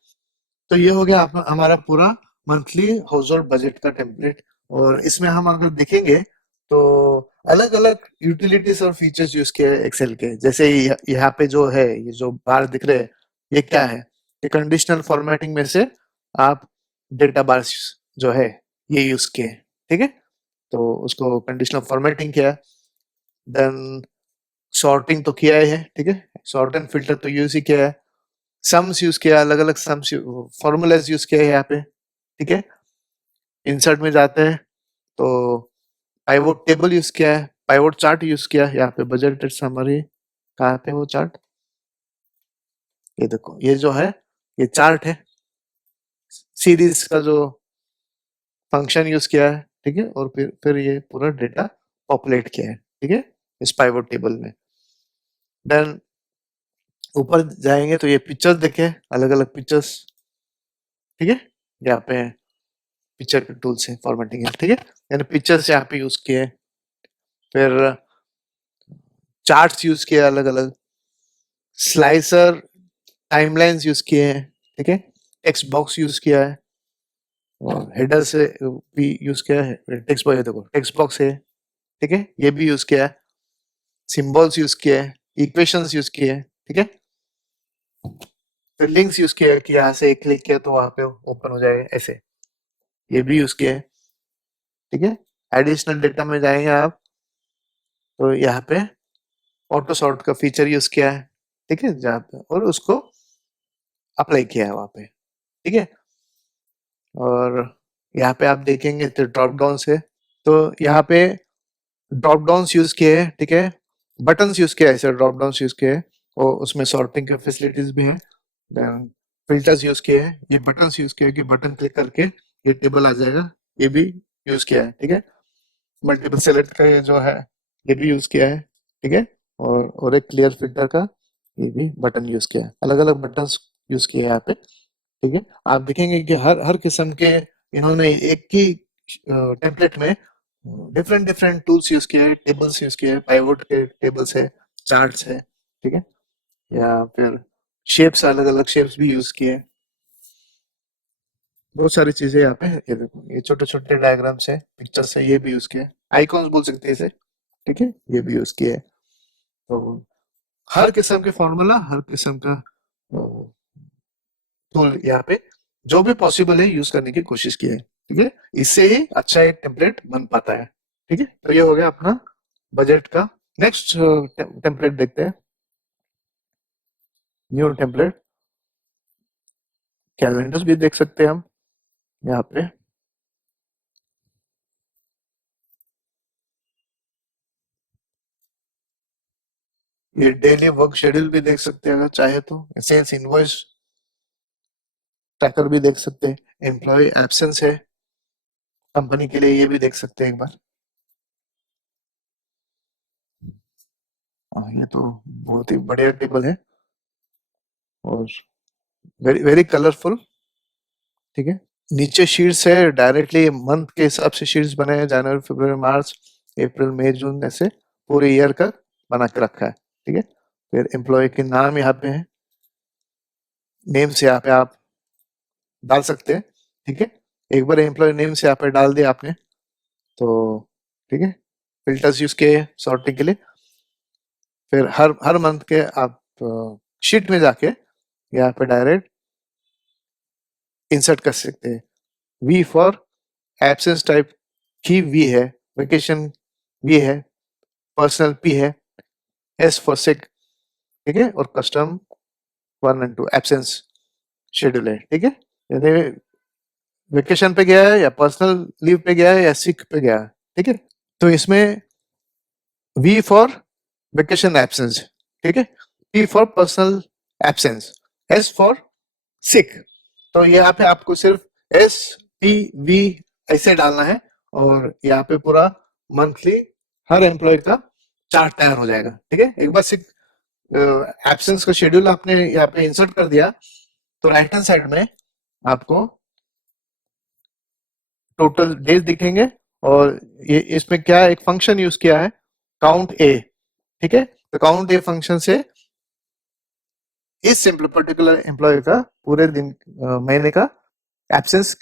तो ये हो गया हमारा पूरा मंथली हाउस होल्ड बजट का टेम्पलेट। और इसमें हम अगर देखेंगे तो अलग अलग यूटिलिटीज और फीचर्स यूज किए हैं एक्सेल के। जैसे यहाँ पे जो है, ये जो बार दिख रहे हैं, ये क्या है, ये कंडीशनल फॉर्मेटिंग में से आप डेटा बार्स जो है ये यूज किए। ठीक है, तो उसको कंडीशनल फॉर्मेटिंग किया, देन सॉर्टिंग तो किया ही है। ठीक है, सॉर्ट एंड फिल्टर तो यूज ही किया है, सम्स यूज किया, अलग अलग सम्स फॉर्मूलाज यूज किया है यहाँ पे। ठीक है, इंसर्ट में जाते हैं तो पाइवोट टेबल यूज किया है, पाइवोट चार्ट यूज किया है यहाँ पे, बजट समरी कहाँ पे वो चार्ट, ये देखो, ये जो है ये चार्ट है, सीरीज का जो फंक्शन यूज किया है। ठीक है, और फिर ये पूरा डेटा पॉपुलेट किया है। ठीक है, इस पाइवोट टेबल में। देन ऊपर जाएंगे तो ये पिक्चर्स देखे, अलग अलग पिक्चर्स। ठीक है, यहाँ पे पिक्चर के टूल से फॉर्मेटिंग है। ठीक है, यानी पिक्चर्स यहाँ पे यूज किए, फिर चार्ट्स यूज किए अलग अलग, स्लाइसर टाइमलाइंस यूज किए हैं। ठीक है, टेक्स्ट बॉक्स यूज किया है, और हेडर से भी यूज किया है, टेक्स्ट बॉक्स देखो, टेक्स्ट बॉक्स है। ठीक है, ये भी यूज किया है, सिंबल्स यूज किए हैं, इक्वेशंस यूज किए हैं। ठीक है, फिर लिंक्स यूज किया है कि यहाँ से एक क्लिक किया तो वहां पे ओपन हो जाए ऐसे, ये भी यूज किया है। ठीक है, एडिशनल डेटा में जाएंगे आप तो यहाँ पे ऑटो सॉर्ट का फीचर यूज किया है। ठीक है, जहाँ पे और उसको अप्लाई किया है वहां पे। ठीक है, और यहाँ पे आप देखेंगे तो ड्रॉप डाउन से, तो यहाँ पे ड्रॉप डाउन यूज किए हैं। ठीक है, बटन्स यूज किया है, ऐसे ड्रॉप डाउन यूज किए हैं और उसमें सॉर्टिंग के फैसिलिटीज भी हैं। देन फिल्टर्स यूज किए हैं, ये बटन्स यूज किए हैं कि बटन क्लिक करके ये टेबल आ जाएगा, ये भी यूज किया है। ठीक है, मल्टीपल सेलेक्ट का ये जो है ये भी यूज किया है। ठीक है, और एक क्लियर फिल्टर का ये भी बटन यूज किया है, अलग अलग बटन्स यूज किए हैं यहाँ पे। ठीक है, आप देखेंगे कि हर हर किस्म के इन्होंने एक ही टेम्पलेट में डिफरेंट डिफरेंट टूल्स यूज किए हैं, टेबल्स यूज किए हैं, पाइवोट के टेबल्स है, चार्ट्स है। ठीक है, या फिर शेप्स, अलग अलग शेप्स भी यूज किए हैं, बहुत सारी चीजें यहाँ पे है। ये देखो, ये छोटे छोटे डायग्राम्स है, पिक्चर्स है, ये भी यूज किए हैं, आइकॉन्स बोल सकते हैं इसे। ठीक है, ये भी यूज किए हैं। तो हर किस्म के फॉर्मूला, हर किस्म का टूल यहाँ पे जो भी पॉसिबल है यूज करने की कोशिश की है। ठीक है, इससे ही अच्छा एक टेम्पलेट बन पाता है। ठीक है, तो ये हो गया अपना बजट का। नेक्स्ट टेम्पलेट देखते हैं, न्यू टेम्पलेट। कैलेंडर्स भी देख सकते हैं हम यहाँ पे। ये डेली वर्क शेड्यूल भी देख सकते हैं अगर चाहे तो, सेल्स इनवॉइस ट्रैकर भी देख सकते हैं, एम्प्लॉय एब्सेंस है कंपनी के लिए, ये भी देख सकते हैं एक बार। ये तो बहुत ही बढ़िया टेबल है और वेरी वेरी कलरफुल। ठीक है, नीचे शीट्स है, डायरेक्टली मंथ के हिसाब से शीट्स बनाए हैं, जनवरी फरवरी मार्च अप्रैल मई जून, ऐसे पूरे ईयर का बना के रखा है। ठीक है, फिर एम्प्लॉय के नाम यहाँ पे है, नेम्स यहाँ पे आप डाल सकते हैं। ठीक है, एक बार एम्प्लॉय नेम से यहाँ पे डाल दिया आपने तो ठीक है, फिल्टर्स यूज किए सॉर्टिंग के लिए। फिर हर हर मंथ के आप शीट में जाके यहाँ पे डायरेक्ट इंसर्ट कर सकते हैं। वी फॉर एब्सेंस टाइप की वी है, वेकेशन वी है, पर्सनल पी है, एस फॉर सिक। ठीक है, और कस्टम 1 और 2 एब्सेंस शेड्यूल है। ठीक है, यदि वेकेशन पे गया है या पर्सनल लीव पे गया है या सिक पे गया है। ठीक है, तो इसमें वी फॉर वेकेशन एब्सेंस, ठीक है, P for personal absence, S for sick. तो यहाँ पे आपको सिर्फ एस पी वी ऐसे डालना है और यहाँ पे पूरा मंथली हर एम्प्लॉय का चार्ट तैयार हो जाएगा। ठीक है, एक बार सिक एब्सेंस का शेड्यूल आपने यहाँ पे इंसर्ट कर दिया तो राइट हैंड साइड में आपको टोटल डेज दिखेंगे और ये इसमें क्या एक फंक्शन यूज किया है, काउंट ए। ठीक है, तो काउंट ए फंक्शन से इस सिंपल पर्टिकुलर एम्प्लॉय का पूरे दिन महीने का एब्सेंस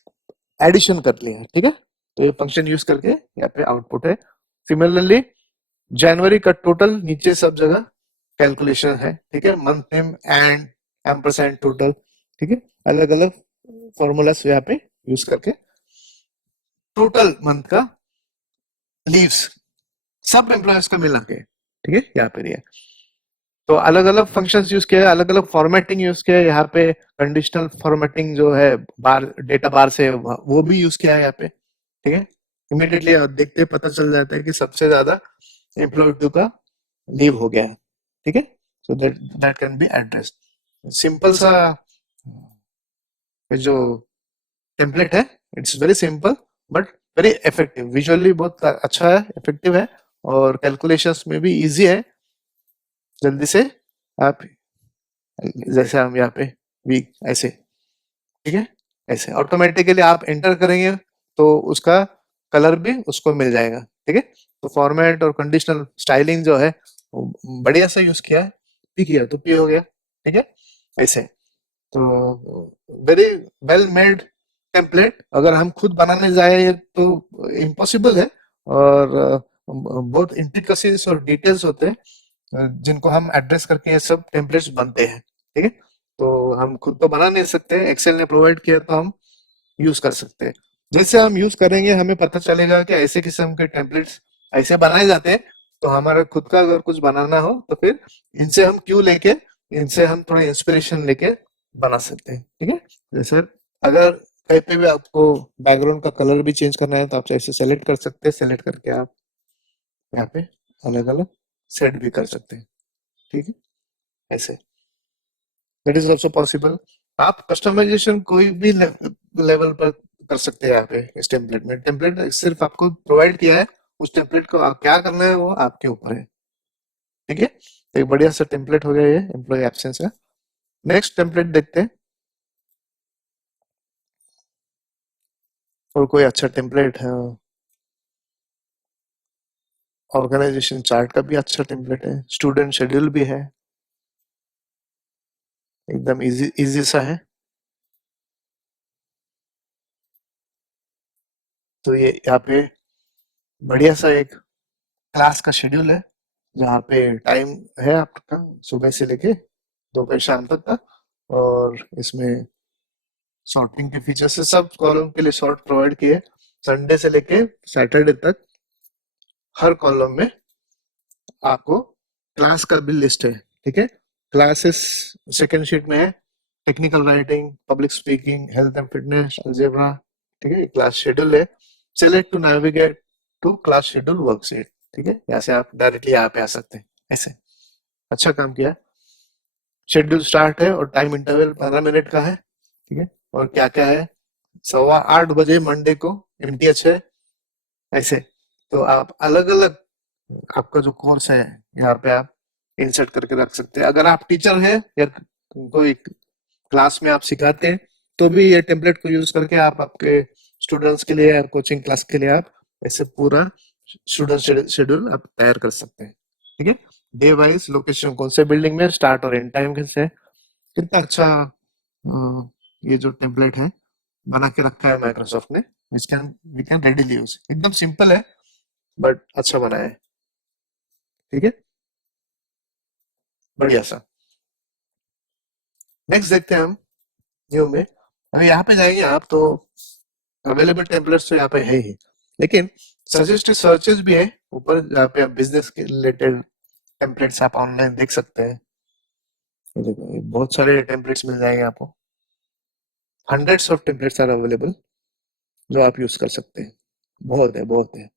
एडिशन कर लिया है। ठीक है, तो ये फंक्शन यूज करके यहाँ पे आउटपुट है। सिमिलरली जनवरी का टोटल नीचे सब जगह कैलकुलेशन है। ठीक है, month name and ampersand total. ठीक है, अलग अलग फॉर्मूलास यहाँ पे यूज करके टोटल मंथ का लीव्स सब एम्प्लॉयज का मिला के, ठीक है, यहाँ पे दिया। तो अलग अलग फंक्शंस यूज किया है, अलग अलग फॉर्मेटिंग यूज किया है। यहाँ पे कंडीशनल फॉर्मेटिंग जो है बार डेटा बार से वो भी यूज किया है यहाँ पे। ठीक है, इमीडिएटली देखते पता चल जाता है कि सबसे ज्यादा एम्प्लॉय 2 का लीव हो गया है। ठीक है, so that that can be addressed. Simple सा जो टेम्पलेट है, it's very simple but very effective, visually बहुत अच्छा है, इफेक्टिव है और कैलकुलेशंस में भी इजी है। जल्दी से आप, जैसे हम यहाँ पे वीक ऐसे, ठीक है, ऐसे ऑटोमेटिकली आप एंटर करेंगे तो उसका कलर भी उसको मिल जाएगा। ठीक है, तो फॉर्मेट और कंडीशनल स्टाइलिंग जो है वो बढ़िया से यूज किया है, पी किया तो पी हो गया। ठीक है, ऐसे तो वेरी वेल मेड टेम्पलेट। अगर हम खुद बनाने जाए तो इम्पॉसिबल है और बहुत इंट्रिकसीज और डिटेल्स होते हैं जिनको हम एड्रेस करके ये सब टेम्पलेट्स बनते हैं। ठीक है, तो हम खुद तो बना नहीं सकते, एक्सेल ने प्रोवाइड किया तो हम यूज कर सकते हैं। जैसे हम यूज करेंगे हमें पता चलेगा कि ऐसे किस्म के टेम्पलेट्स ऐसे बनाए जाते हैं, तो हमारा खुद का अगर कुछ बनाना हो तो फिर इनसे हम क्यों लेके, इनसे हम थोड़ा इंस्पिरेशन लेके बना सकते हैं। ठीक है, जैसे अगर कहीं पे भी आपको बैकग्राउंड का कलर भी चेंज करना है तो आप ऐसे सेलेक्ट कर सकते हैं, सेलेक्ट करके आप यहाँ पे अलग अलग सेट भी कर सकते हैं, ठीक है, ऐसे दैट इज ऑल्सो पॉसिबल। आप कस्टमाइजेशन कोई भी लेवल पर कर सकते हैं यहाँ पे इस टेम्पलेट में। टेम्पलेट सिर्फ आपको प्रोवाइड किया है, उस टेम्पलेट को आप क्या करना है वो आपके ऊपर है, ठीक है। तो एक बढ़िया सा टेम्पलेट हो गया ये एम्प्लॉय एब्सेंस का। नेक्स्ट टेम्पलेट देखते हैं, और कोई अच्छा टेम्पलेट है। ऑर्गेनाइजेशन चार्ट का भी अच्छा टेम्पलेट है, स्टूडेंट शेड्यूल भी है, एकदम इजी इजी सा है। तो ये यहाँ पे बढ़िया सा एक क्लास का शेड्यूल है, जहाँ पे टाइम है आपका सुबह से लेके दोपहर शाम तक का। और इसमें सॉर्टिंग के फीचर्स है, सब कॉलम के लिए सॉर्ट प्रोवाइड किए। संडे से लेके सैटरडे तक हर कॉलम में आपको क्लास का भी लिस्ट है, ठीक है। क्लासेस सेकंड शीट में है, technical writing, public speaking, health and fitness, algebra, ठीक है। क्लास शेड्यूल है, select to navigate to class schedule worksheet, ठीक है। यहाँ से आप डायरेक्टली यहाँ पे आ सकते हैं, ऐसे अच्छा काम किया। शेड्यूल स्टार्ट है और टाइम इंटरवल 15 मिनट का है, ठीक है। और क्या क्या है, 8:15 बजे मंडे को एमटीएच है, ऐसे। तो आप अलग अलग आपका जो कोर्स है यहाँ पे आप इंसर्ट करके रख सकते हैं। अगर आप टीचर हैं या कोई क्लास में आप सिखाते हैं, तो भी ये टेम्पलेट को यूज करके आप आपके स्टूडेंट्स के लिए या कोचिंग क्लास के लिए आप ऐसे पूरा स्टूडेंट शेड्यूल आप तैयार कर सकते हैं, ठीक है। डे वाइज लोकेशन कौन से बिल्डिंग में, स्टार्ट और एंड टाइम कैसे है, कितना अच्छा ये जो टेम्पलेट है बना के रखा है माइक्रोसॉफ्ट ने। वी कैन रेडीली यूज, एकदम सिंपल है बट अच्छा बना है, ठीक है, बढ़िया सा। नेक्स्ट देखते हैं हम न्यू में। अभी यहाँ पे जाएंगे आप तो अवेलेबल टेम्पलेट्स तो यहाँ पे है ही, लेकिन सजेस्टेड सर्चेस भी है ऊपर, जहाँ पे आप बिजनेस के रिलेटेड टेम्पलेट्स आप ऑनलाइन देख सकते हैं। ये देखो, ये बहुत सारे टेम्पलेट्स मिल जाएंगे आपको, hundreds of templates are available जो आप यूज कर सकते हैं। बहुत है, बहुत है।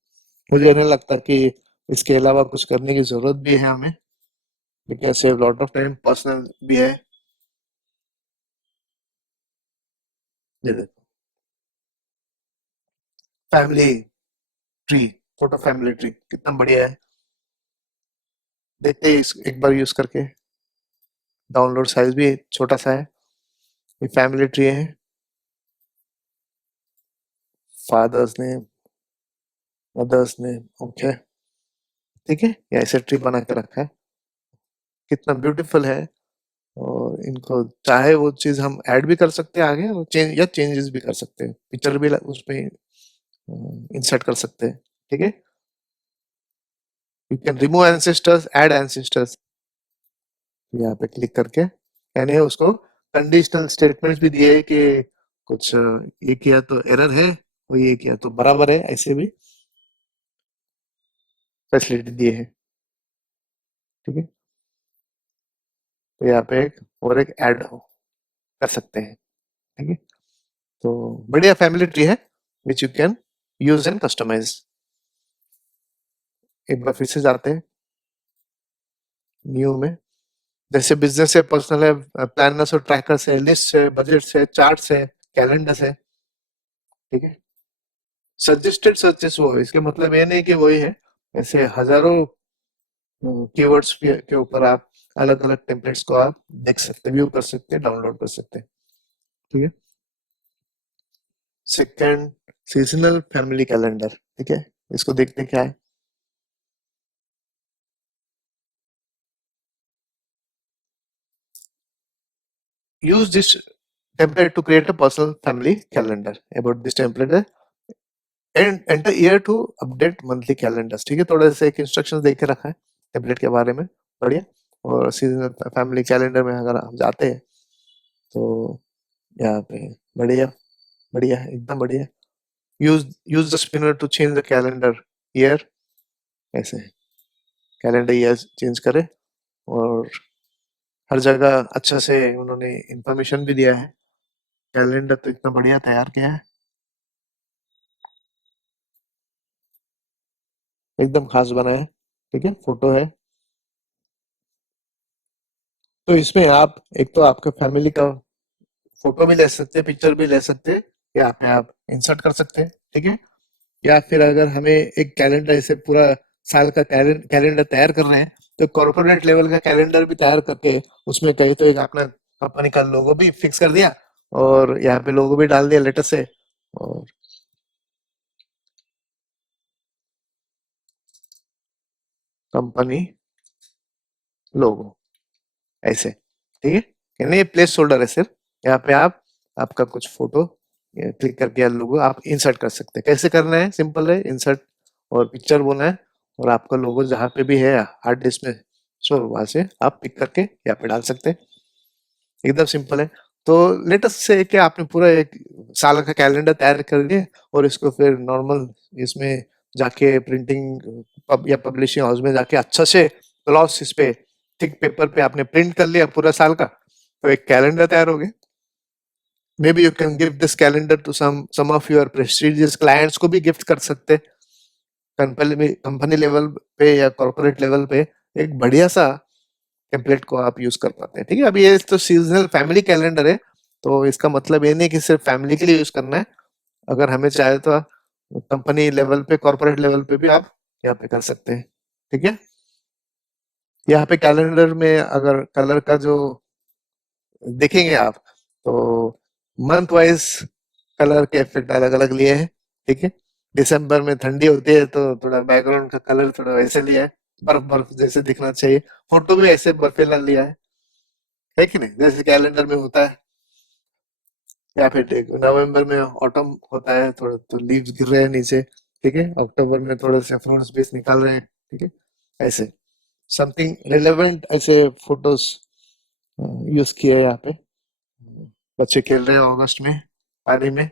मुझे नहीं लगता कि इसके अलावा कुछ करने की जरूरत भी है हमें, because save lot of time, personal भी है। ये देखो, family tree, photo family tree कितना बढ़िया है। देखते हैं एक बार यूज करके। डाउनलोड साइज भी छोटा सा है। ये फैमिली ट्री है, फादर्स ने, मदर्स ने, ओके, ठीक है। ये ऐसे ट्री बना के रखा है, कितना ब्यूटीफुल है। और इनको चाहे वो चीज हम ऐड भी कर सकते हैं आगे, और चेंज या चेंजेस भी कर सकते हैं, पिक्चर भी उसमें इंसर्ट कर सकते हैं, ठीक है। You can remove ancestors, add ancestors, यहाँ पे क्लिक करके, यानी उसको कंडीशनल स्टेटमेंट्स भी दिए है कि कुछ ये किया तो एरर है, और ये किया तो बराबर है, ऐसे भी फैसिलिटी दिए है, ठीक है। तो यहाँ पे एक और एक ऐड कर सकते हैं, ठीक है। तो बढ़िया फैमिली ट्री है which you can use and customise. एक बार फिर से जाते हैं न्यू में। जैसे बिजनेस है, पर्सनल है, प्लानर्स और ट्रैकर्स है, लिस्ट है, बजट है, चार्ट्स है, कैलेंडर्स है, ठीक है। सजेस्टेड सर्चेस वो है, इसके मतलब ये नहीं कि वही है, ऐसे हजारों कीवर्ड्स के ऊपर आप अलग अलग टेम्पलेट्स को आप देख सकते, व्यू कर सकते हैं, डाउनलोड कर सकते हैं, ठीक है। सेकंड, सीजनल फैमिली कैलेंडर, ठीक है। इसको देखते क्या है। use this template to create a personal family calendar। about this template and enter year to update monthly calendars, ठीक है। थोड़ा सा एक इंस्ट्रक्शन दे के रखा है टेम्पलेट के बारे में, बढ़िया। और सीजनल फैमिली कैलेंडर में अगर हम जाते हैं तो यहाँ पे बढ़िया, बढ़िया, एकदम बढ़िया। Use the spinner to change the calendar year, ऐसे कैलेंडर ईयर चेंज करे। और हर जगह अच्छा से उन्होंने इंफॉर्मेशन भी दिया है। कैलेंडर तो इतना बढ़िया तैयार किया है, एकदम खास बना है, ठीक है। फोटो है, तो इसमें आप एक तो आपके फैमिली का फोटो भी ले सकते हैं, पिक्चर भी ले सकते हैं, यहाँ पे आप इंसर्ट कर सकते हैं, ठीक है। या फिर अगर हमें एक कैलेंडर ऐसे पूरा साल का कैलेंडर तैयार कर रहे हैं, तो कॉर्पोरेट लेवल का कैलेंडर भी तैयार करके उसमें कहीं तो एक अपना कंपनी का लोगो भी फिक्स कर दिया और यहाँ पे लोगो भी डाल दिया लेटर से, और कंपनी लोगो ऐसे, ठीक है। यानी ये प्लेस होल्डर है सिर्फ, यहाँ पे आप आपका कुछ फोटो क्लिक करके लोगो आप इंसर्ट कर सकते हैं। कैसे करना है, सिंपल है, इंसर्ट और पिक्चर बोलना है और आपका लोगो जहाँ पे भी है हार्ड डिस्क में, सो वहां से आप पिक करके यहाँ पे डाल सकते हैं, एकदम सिंपल है। तो लेटेस्ट से कि आपने पूरा एक साल का कैलेंडर तैयार कर दिया और इसको फिर नॉर्मल इसमें जाके प्रिंटिंग या पब्लिशिंग हाउस में जाके अच्छा से ग्लॉस इस पे थिक पेपर पे आपने प्रिंट कर लिया पूरा साल का, तो एक कैलेंडर तैयार हो गया। Maybe you can give this calendar to some of your prestigious clients को भी गिफ्ट कर सकते हैं, कंपनी लेवल पे या कॉर्पोरेट लेवल पे एक बढ़िया सा टेम्पलेट को आप यूज कर पाते हैं, ठीक है। अभी ये तो सीजनल फैमिली कैलेंडर है, तो इसका मतलब ये नहीं कि सिर्फ फैमिली के लिए यूज करना है, अगर हमें चाहे तो कंपनी लेवल पे कॉर्पोरेट लेवल पे भी आप यहाँ पे कर सकते हैं, ठीक है। यहाँ पे कैलेंडर में अगर कलर का जो देखेंगे आप, तो मंथ वाइज कलर के इफेक्ट अलग अलग लिए हैं, ठीक है। दिसंबर में ठंडी होती है तो थोड़ा बैकग्राउंड का कलर थोड़ा वैसे लिया है, बर्फ बर्फ जैसे दिखना चाहिए, फोटो भी ऐसे बर्फीला लिया है कि नहीं, जैसे कैलेंडर में होता है। या फिर देखो नवंबर में ऑटम होता है, थोड़ा तो लीव्स गिर रहे हैं नीचे, ठीक है। अक्टूबर में थोड़ा से फ्रूट्स भी निकाल रहे हैं, ठीक है। ऐसे समथिंग रिलेवेंट ऐसे फोटोज यूज किए हैं यहाँ पे। बच्चे खेल रहे हैं अगस्त में पानी में,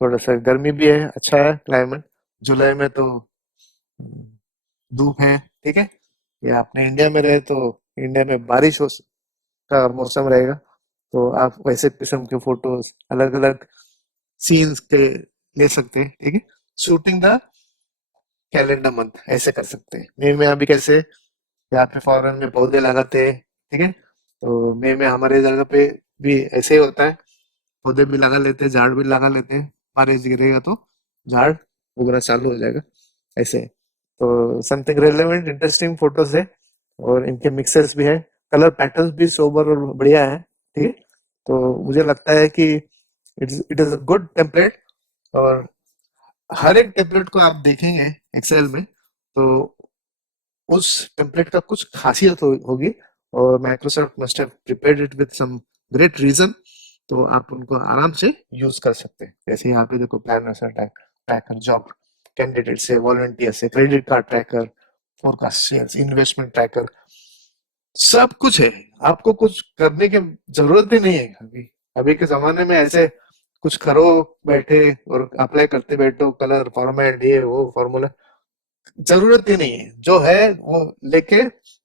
थोड़ा सा गर्मी भी है, अच्छा है क्लाइमेट। जुलाई में तो धूप है, ठीक है। या अपने इंडिया में रहे तो इंडिया में बारिश हो का मौसम रहेगा, तो आप वैसे किस्म के फोटोज अलग अलग सीन्स के ले सकते हैं, ठीक है। शूटिंग द कैलेंडर मंथ ऐसे कर सकते हैं। मई में अभी कैसे यहाँ पे फॉरेन में पौधे लगाते हैं, ठीक है, तो मई में हमारे जगह पे भी ऐसे ही होता है, पौधे भी लगा लेते हैं, झाड़ भी लगा लेते हैं, बारिश गिरेगा तो झाड़ उगना चालू हो जाएगा ऐसे। तो समथिंग रेलेवेंट इंटरेस्टिंग फोटोज है और इनके मिक्सर्स भी है, कलर पैटर्न्स भी सोबर और बढ़िया है, ठीक है। तो मुझे लगता है कि it is a good template, और हर एक टेम्पलेट को आप देखेंगे एक्सेल में तो उस टेम्पलेट का कुछ खासियत होगी, और Microsoft must have prepared it with some great reason, तो आप उनको आराम से यूज कर सकते हैं। जैसे यहाँ पे देखो प्लानर ट्रैकर, जॉब कैंडिडेट से, वॉलंटियर से, credit card tracker, forecast sales, investment tracker, सब कुछ है। आपको कुछ करने की जरूरत भी नहीं है। अभी अभी के जमाने में ऐसे कुछ करो बैठे और अप्लाई करते बैठो, कलर फॉर्मेट ये वो फॉर्मूला, जरूरत ही नहीं है। जो है वो लेके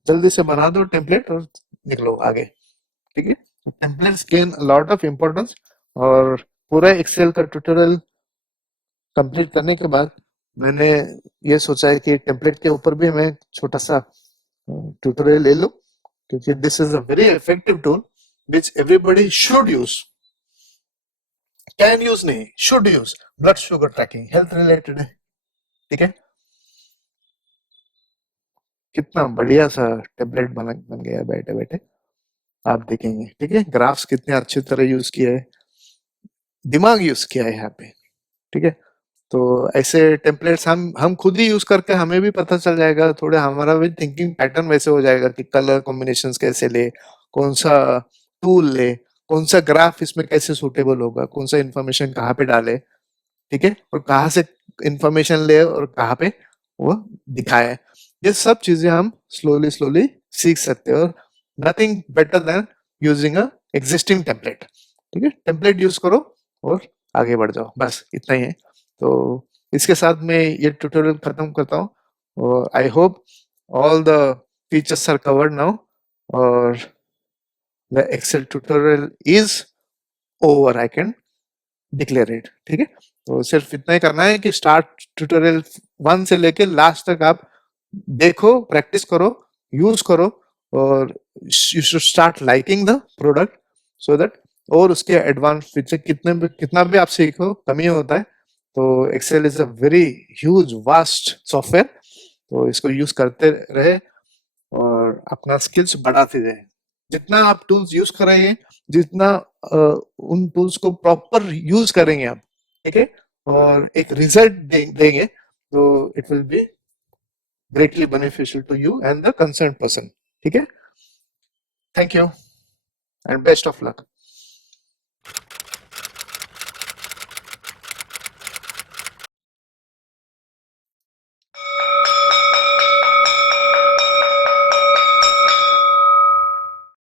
जल्दी से बना दो टेम्पलेट और निकलो आगे, ठीक है। Templates gain lot of importance, और पूरा एक्सेल का ट्यूटोरियल कंप्लीट करने के बाद मैंने ये सोचा है कि टेम्पलेट के ऊपर भी मैं छोटा सा ट्यूटोरियल ले लूं, क्योंकि this is a very effective tool which everybody should use, can use नहीं, should use. Blood sugar tracking health related है, ठीक है। कितना बढ़िया सा टेम्पलेट बन गया बैठे बैठे, आप देखेंगे, ठीक है। ग्राफ्स कितने अच्छी तरह यूज किया है, दिमाग यूज किया है यहाँ पे, ठीक है। तो ऐसे टेम्पलेट्स हम खुद ही यूज करके हमें भी पता चल जाएगा, थोड़ा हमारा भी थिंकिंग पैटर्न वैसे हो जाएगा कि कलर कॉम्बिनेशंस कैसे ले, कौन सा टूल ले, कौन सा ग्राफ इसमें कैसे सूटेबल होगा, कौन सा इंफॉर्मेशन कहाँ पे डाले, ठीक है, और कहाँ से इंफॉर्मेशन ले और कहाँ पे वो दिखाए। ये सब चीजें हम स्लोली स्लोली सीख सकते हैं, और nothing better than using a existing template, ठीक है। टेम्पलेट यूज करो और आगे बढ़ जाओ, बस इतना ही है। तो इसके साथ मैं ये ट्यूटोरियल खत्म करता हूँ, और I hope all the features are covered now, और the Excel tutorial is over, I can declare it, ठीक है। तो सिर्फ इतना ही करना है कि स्टार्ट ट्यूटोरियल 1 से लेके लास्ट तक आप देखो, प्रैक्टिस करो, यूज करो, और you should start liking the product so that, और उसके एडवांस फीचर कितना भी आप सीखो कमी होता है। तो Excel is a very huge vast software, तो इसको यूज करते रहे और अपना स्किल्स बढ़ाते जाए। जितना आप टूल्स यूज करेंगे, जितना उन टूल्स को प्रॉपर यूज करेंगे आप, ठीक है, और एक रिजल्ट देंगे, तो it will be greatly beneficial to you and the concerned person. ठीक है, thank you and best of luck.